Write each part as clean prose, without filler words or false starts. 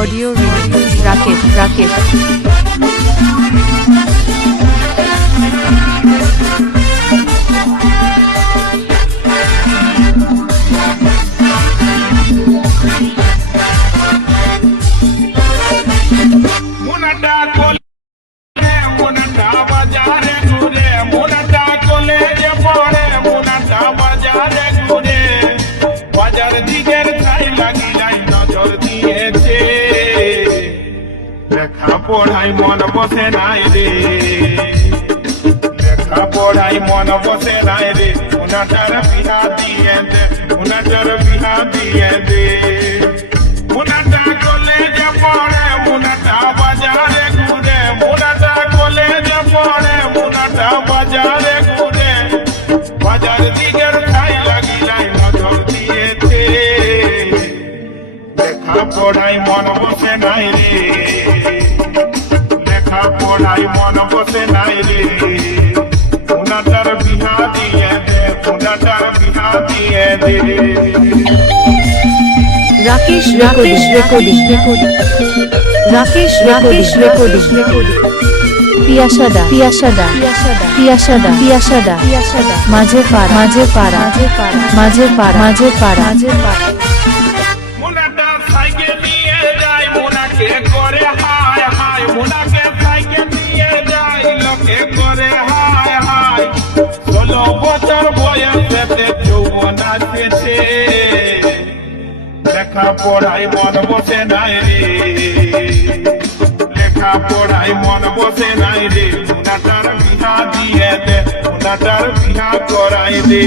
Audio Rakesh পড়াই মন বসে নাই রে, লেখা পড়াই মন বসে নাই রে, উনাটার বিহা দিয়ে দে, উনাটার বিহা দিয়ে দে। উনাটা কলেজে পড়ে, উনাটা বাজারে ঘুরে, উনাটা কলেজে পড়ে, উনাটা বাজারে ঘুরে, বাজার দিকের খাই লাগিলাই নজর দিয়েছে। লেখা পড়াই মন বসে নাই রে, পড়াই মন বসে নাই রে, উনাটার বিহা দিয়ে দে, উনাটার বিহা দিয়ে দে। রাকেশ রেকর্ডিং পিয়াসাদা মাঝে পাড়া মুনাটা সাইকেল নিয়ে যায়, মুনাকে করে হায় হায়, মুনাকে সাইকেল নিয়ে যায়, লোকে করে হায় হায়। 16 বছর বয়সেতে যৌবন আসেছে, লেখা পড়াই মন বসে নাই রে, লেখা পড়াই মন বসে নাই রে, উনাটার বিহা দিয়ে দে, উনাটার বিহা করাই দে।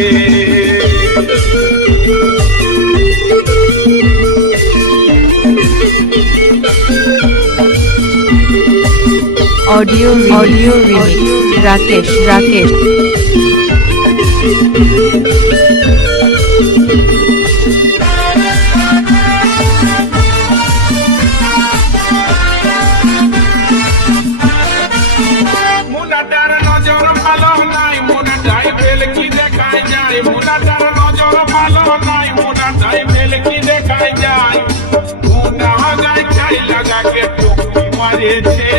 ऑडियो राकेश মুনাটার নজর ভালো নাই, মুনাটাই ভেলকি দেখায় যায়, মুনাটার নজর ভালো নাই, মুনাটাই ভেলকি দেখায় যায়। মুনা গায় চাই লাগাকে টুকি মারেছে,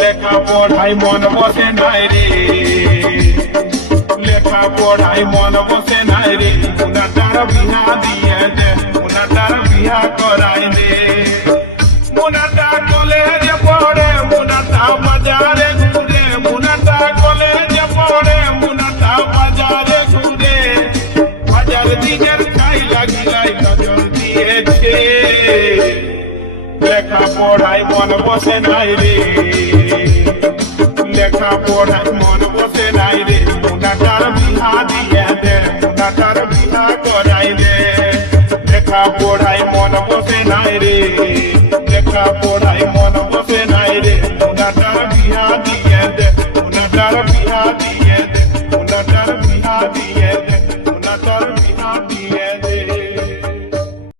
লেখা পড়াই মন বসে নাই রে, লেখা পড়াই মন বসে নাই রে, উনাটার বিহা দিয়ে দে, উনাটার বিহা করাই দে। মুনাটা কলেজে পড়ে, মুনাটা বাজারে ঘুরে, মুনাটা কলেজে পড়ে, মুনাটা বাজারে ঘুরে, বাজার দিকের খাই লাগিলাই নজর দিয়েছে। লেখা পড়াই মন বসে নাই রে, লেখা পড়াই মন বসে নাই রে, উনাটার বিহা দিয়ে দে, উনাটার বিহা করাই দে। লেখা পড়াই মন বসে নাই রে, লেখা পড়াই মন